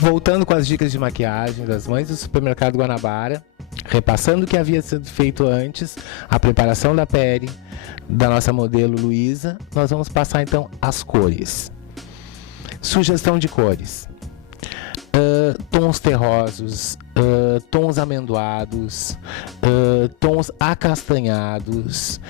Voltando com as dicas de maquiagem das mães do supermercado Guanabara, repassando o que havia sido feito antes, a preparação da pele da nossa modelo Luísa, nós vamos passar então as cores. Sugestão de cores: tons terrosos, tons amendoados, tons acastanhados,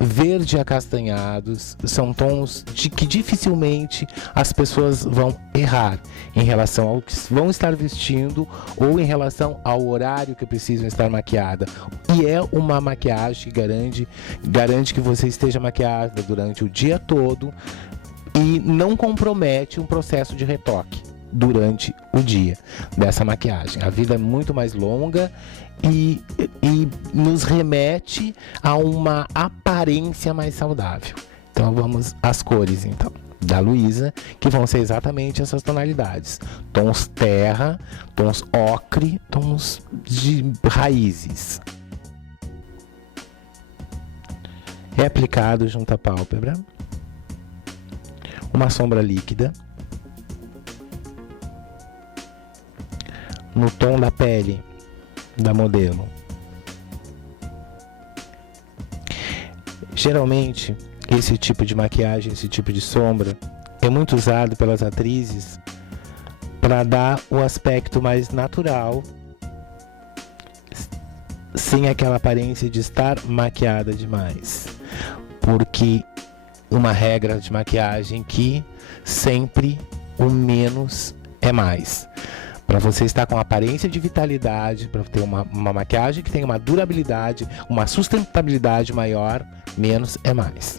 verde acastanhados. São tons que dificilmente as pessoas vão errar em relação ao que vão estar vestindo ou em relação ao horário que precisam estar maquiada. E é uma maquiagem que garante que você esteja maquiada durante o dia todo e não compromete um processo de retoque durante o dia dessa maquiagem. A vida é muito mais longa e nos remete a uma aparência mais saudável. Então vamos às cores então da Luísa, que vão ser exatamente essas tonalidades: tons terra, tons ocre, tons de raízes. É aplicado junto à pálpebra uma sombra líquida no tom da pele da modelo. Geralmente, esse tipo de maquiagem, esse tipo de sombra, é muito usado pelas atrizes para dar o aspecto mais natural, sem aquela aparência de estar maquiada demais. Porque uma regra de maquiagem que sempre o menos é mais. Para você estar com aparência de vitalidade, para ter uma maquiagem que tenha uma durabilidade, uma sustentabilidade maior, menos é mais.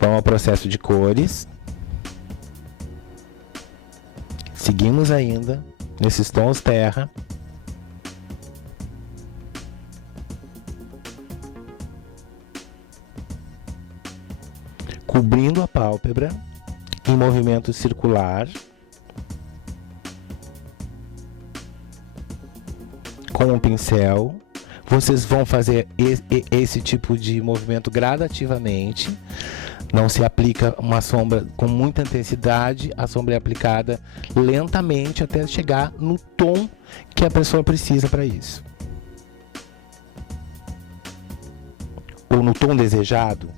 Vamos ao processo de cores. Seguimos ainda nesses tons terra. Cobrindo a pálpebra em movimento circular, com um pincel. Vocês vão fazer esse tipo de movimento gradativamente. Não se aplica uma sombra com muita intensidade, a sombra é aplicada lentamente até chegar no tom que a pessoa precisa para isso. Ou no tom desejado.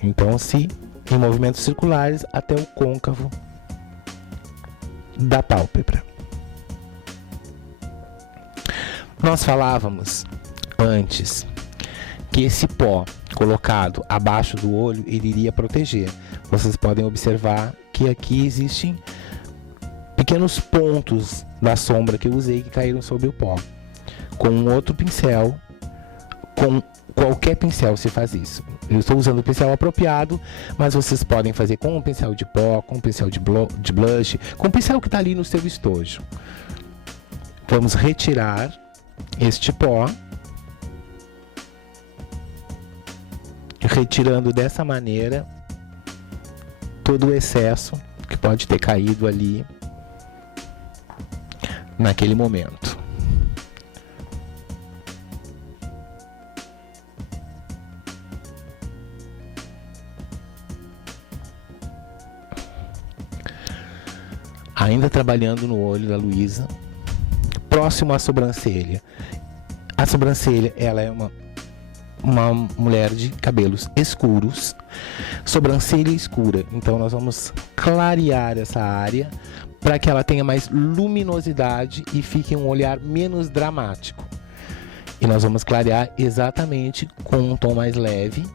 Então, em movimentos circulares até o côncavo da pálpebra. Nós falávamos antes que esse pó colocado abaixo do olho, ele iria proteger. Vocês podem observar que aqui existem pequenos pontos da sombra que eu usei que caíram sobre o pó. Com um outro pincel, com qualquer pincel se faz isso. Eu estou usando o pincel apropriado, mas vocês podem fazer com um pincel de pó, com um pincel de blush, com o pincel que está ali no seu estojo. Vamos retirar este pó, retirando dessa maneira todo o excesso que pode ter caído ali naquele momento. Ainda trabalhando no olho da Luísa, próximo à sobrancelha. A sobrancelha, ela é uma mulher de cabelos escuros, sobrancelha escura. Então nós vamos clarear essa área para que ela tenha mais luminosidade e fique um olhar menos dramático. E nós vamos clarear exatamente com um tom mais leve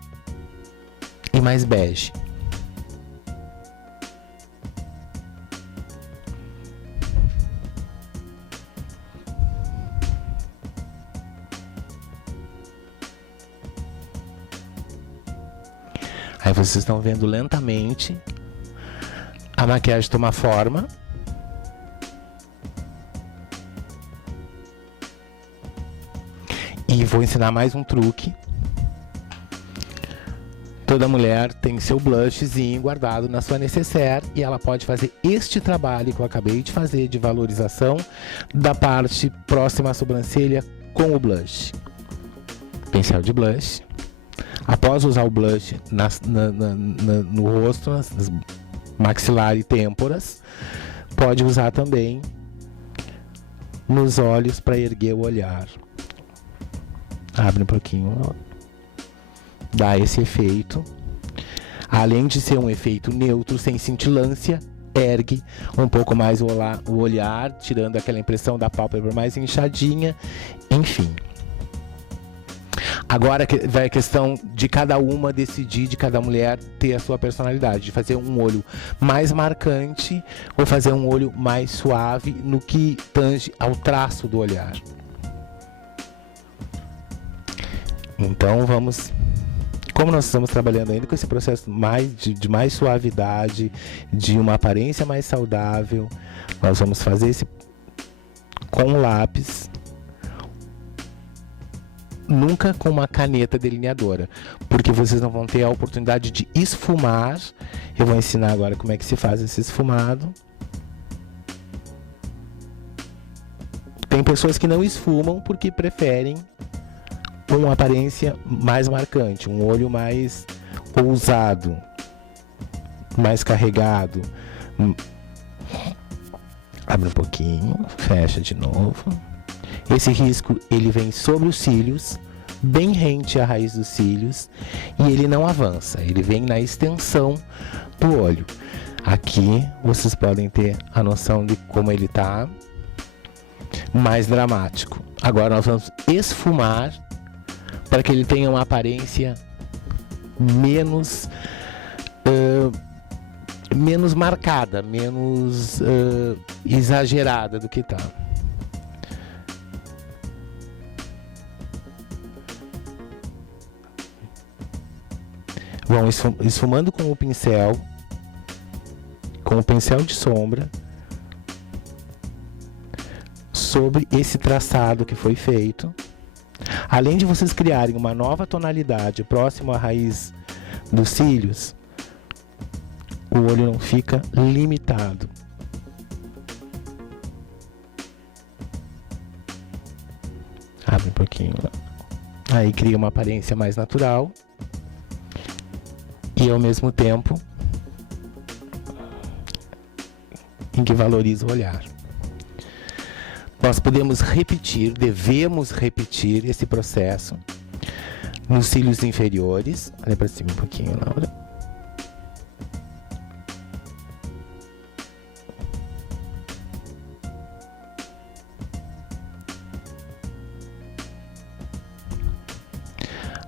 e mais bege. Aí vocês estão vendo lentamente a maquiagem tomar forma. E vou ensinar mais um truque. Toda mulher tem seu blushzinho guardado na sua necessaire e ela pode fazer este trabalho que eu acabei de fazer de valorização da parte próxima à sobrancelha com o blush. pincel de blush. Após usar o blush no rosto, nas maxilar e têmporas, pode usar também nos olhos para erguer o olhar. Abre um pouquinho, dá esse efeito. Além de ser um efeito neutro, sem cintilância, ergue um pouco mais o olhar, tirando aquela impressão da pálpebra mais inchadinha, enfim. Agora vai a questão de cada uma decidir, de cada mulher ter a sua personalidade, de fazer um olho mais marcante ou fazer um olho mais suave no que tange ao traço do olhar. Então como nós estamos trabalhando ainda com esse processo de mais suavidade, de uma aparência mais saudável, nós vamos fazer esse com o lápis, nunca com uma caneta delineadora, porque vocês não vão ter a oportunidade de esfumar. Eu vou ensinar agora como é que se faz esse esfumado. Tem pessoas que não esfumam porque preferem uma aparência mais marcante, um olho mais ousado, mais carregado. Abre um pouquinho, fecha de novo. Esse risco ele vem sobre os cílios, bem rente à raiz dos cílios, e ele não avança, ele vem na extensão do olho. Aqui vocês podem ter a noção de como ele está mais dramático. Agora nós vamos esfumar para que ele tenha uma aparência menos marcada, menos exagerada do que está. Vão esfumando com o pincel de sombra sobre esse traçado que foi feito. Além de vocês criarem uma nova tonalidade próximo à raiz dos cílios, o olho não fica limitado. Abre um pouquinho. Aí cria uma aparência mais natural. E ao mesmo tempo em que valoriza o olhar. Nós devemos repetir esse processo nos cílios inferiores. Olha para cima um pouquinho, Laura.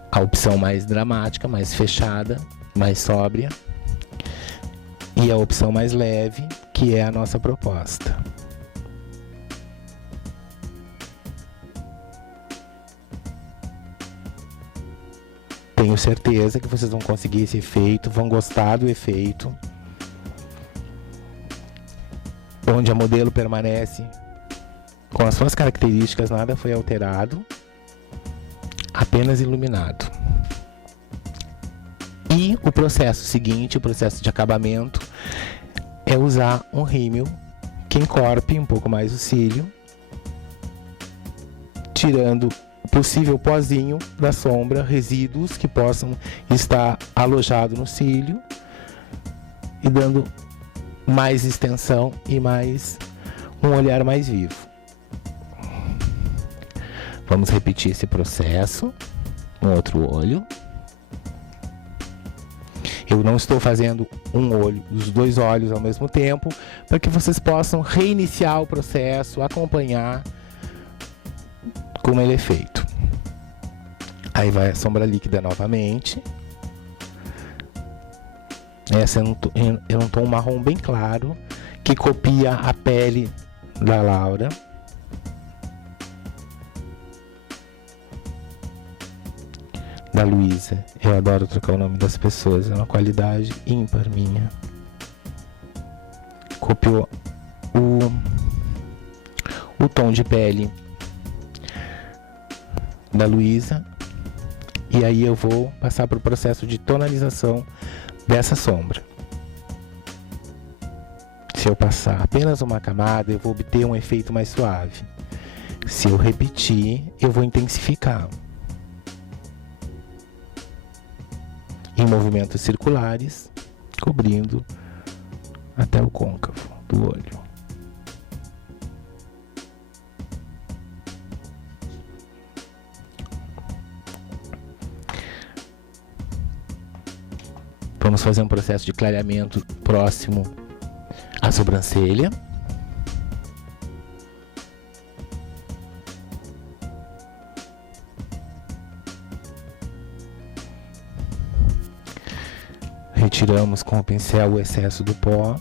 A opção mais dramática, mais fechada, mais sóbria, e a opção mais leve, que é a nossa proposta. Tenho certeza que vocês vão conseguir esse efeito, vão gostar do efeito, onde a modelo permanece com as suas características, nada foi alterado, apenas iluminado. E o processo seguinte, o processo de acabamento, é usar um rímel que encorpe um pouco mais o cílio, tirando o possível pozinho da sombra, resíduos que possam estar alojados no cílio, e dando mais extensão e um olhar mais vivo. Vamos repetir esse processo no outro olho. Eu não estou fazendo os dois olhos ao mesmo tempo, para que vocês possam reiniciar o processo, acompanhar como ele é feito. Aí vai a sombra líquida novamente. Essa é um tom marrom bem claro, que copia a pele da Laura. Da Luísa. Eu adoro trocar o nome das pessoas, é uma qualidade ímpar minha. Copiou o tom de pele da Luísa, e aí eu vou passar para o processo de tonalização dessa sombra. Se eu passar apenas uma camada, eu vou obter um efeito mais suave. Se eu repetir, eu vou intensificar. em movimentos circulares, cobrindo até o côncavo do olho. Vamos fazer um processo de clareamento próximo à sobrancelha. Retiramos com o pincel o excesso do pó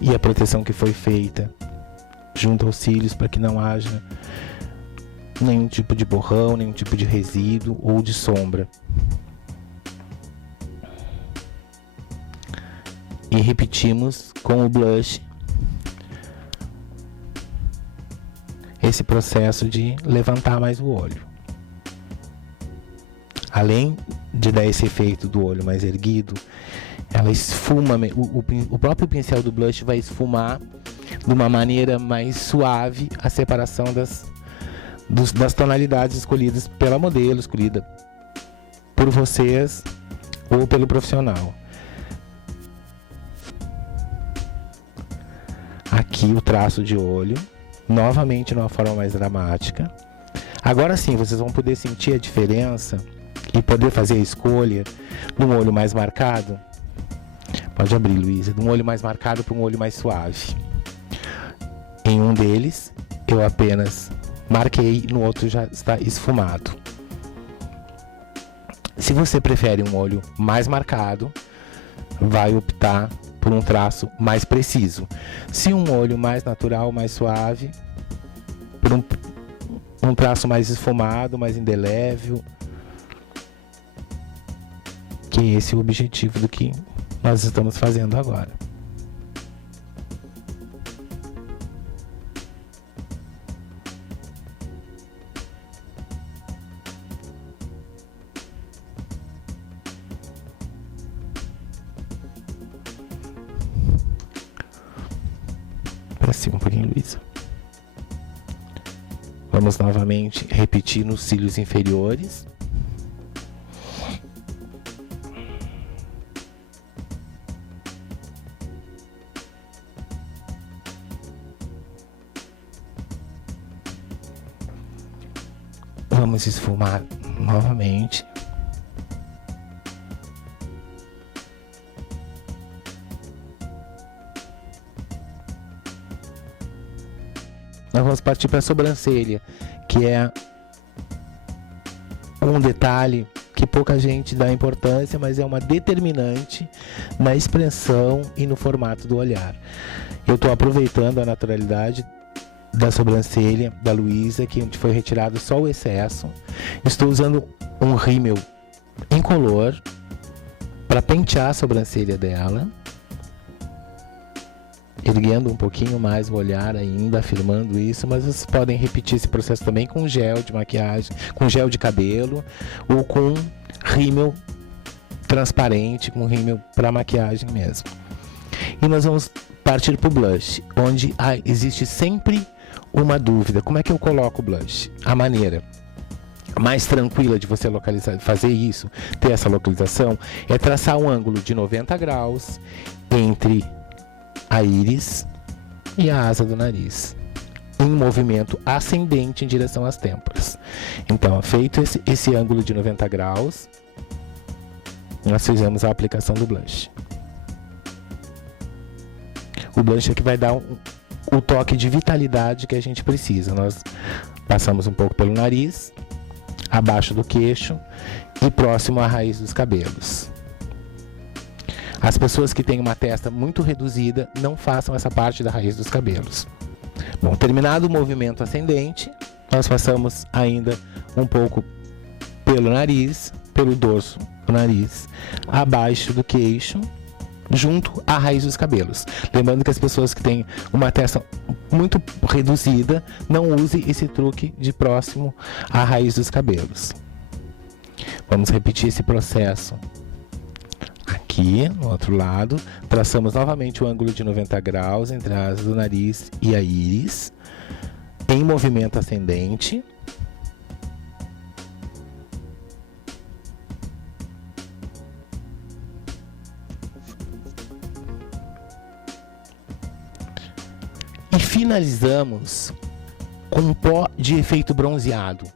e a proteção que foi feita junto aos cílios para que não haja nenhum tipo de borrão, nenhum tipo de resíduo ou de sombra. E repetimos com o blush esse processo de levantar mais o olho. Além de dar esse efeito do olho mais erguido, ela esfuma, o próprio pincel do blush vai esfumar de uma maneira mais suave a separação das tonalidades escolhidas pela modelo, escolhida por vocês ou pelo profissional. Aqui o traço de olho, novamente numa forma mais dramática. Agora sim, vocês vão poder sentir a diferença e poder fazer a escolha de um olho mais marcado. Pode abrir, Luísa. De um olho mais marcado para um olho mais suave. Em um deles, eu apenas marquei, no outro já está esfumado. Se você prefere um olho mais marcado, vai optar por um traço mais preciso. Se um olho mais natural, mais suave, por um traço mais esfumado, mais indelével, que é esse o objetivo do que nós estamos fazendo agora. Para cima um pouquinho, Luísa. Vamos novamente repetir nos cílios inferiores. Vamos esfumar novamente. Nós vamos partir para a sobrancelha, que é um detalhe que pouca gente dá importância, mas é uma determinante na expressão e no formato do olhar. Eu estou aproveitando a naturalidade da sobrancelha da Luísa, que foi retirado só o excesso. Estou usando um rímel incolor para pentear a sobrancelha dela, erguendo um pouquinho mais o olhar ainda, afirmando isso, mas vocês podem repetir esse processo também com gel de maquiagem, com gel de cabelo ou com rímel transparente, com rímel para maquiagem mesmo. E nós vamos partir para o blush, onde existe sempre uma dúvida: como é que eu coloco o blush? A maneira mais tranquila de você localizar, fazer isso, ter essa localização, é traçar um ângulo de 90 graus entre a íris e a asa do nariz, em movimento ascendente em direção às têmporas. Então, feito esse ângulo de 90 graus, nós fizemos a aplicação do blush. O blush é que vai dar o toque de vitalidade que a gente precisa. Nós passamos um pouco pelo nariz, abaixo do queixo e próximo à raiz dos cabelos. As pessoas que têm uma testa muito reduzida, não façam essa parte da raiz dos cabelos. Bom, terminado o movimento ascendente, nós passamos ainda um pouco pelo nariz, pelo dorso do nariz, abaixo do queixo, junto à raiz dos cabelos. Lembrando que as pessoas que têm uma testa muito reduzida, não use esse truque de próximo à raiz dos cabelos. Vamos repetir esse processo aqui, no outro lado. Traçamos novamente o ângulo de 90 graus entre a asa do nariz e a íris, em movimento ascendente. finalizamos com um pó de efeito bronzeado.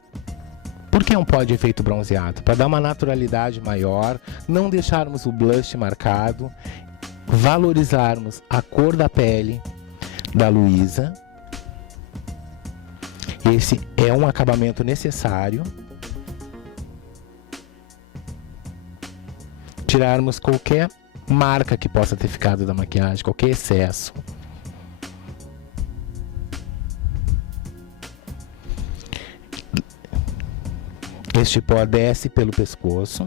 Por que um pó de efeito bronzeado? Para dar uma naturalidade maior, não deixarmos o blush marcado, valorizarmos a cor da pele da Luísa. Esse é um acabamento necessário. Tirarmos qualquer marca que possa ter ficado da maquiagem, qualquer excesso. Este pó desce pelo pescoço.